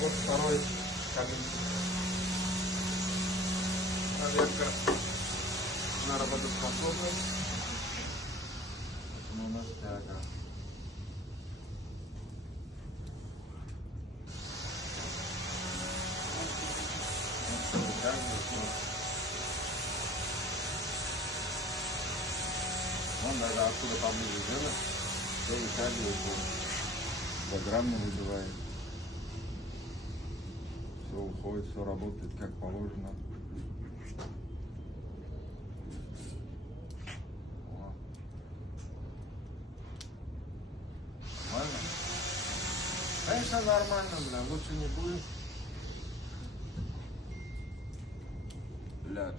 Вот второй камень. Проверка на работоспособность. Ну, у нас тяга. Он даже оттуда поближе делает, все вытягивает, диаграмму выбивает. Все уходит, все работает как положено. Нормально? Конечно, нормально, бля, лучше не будет. Бля,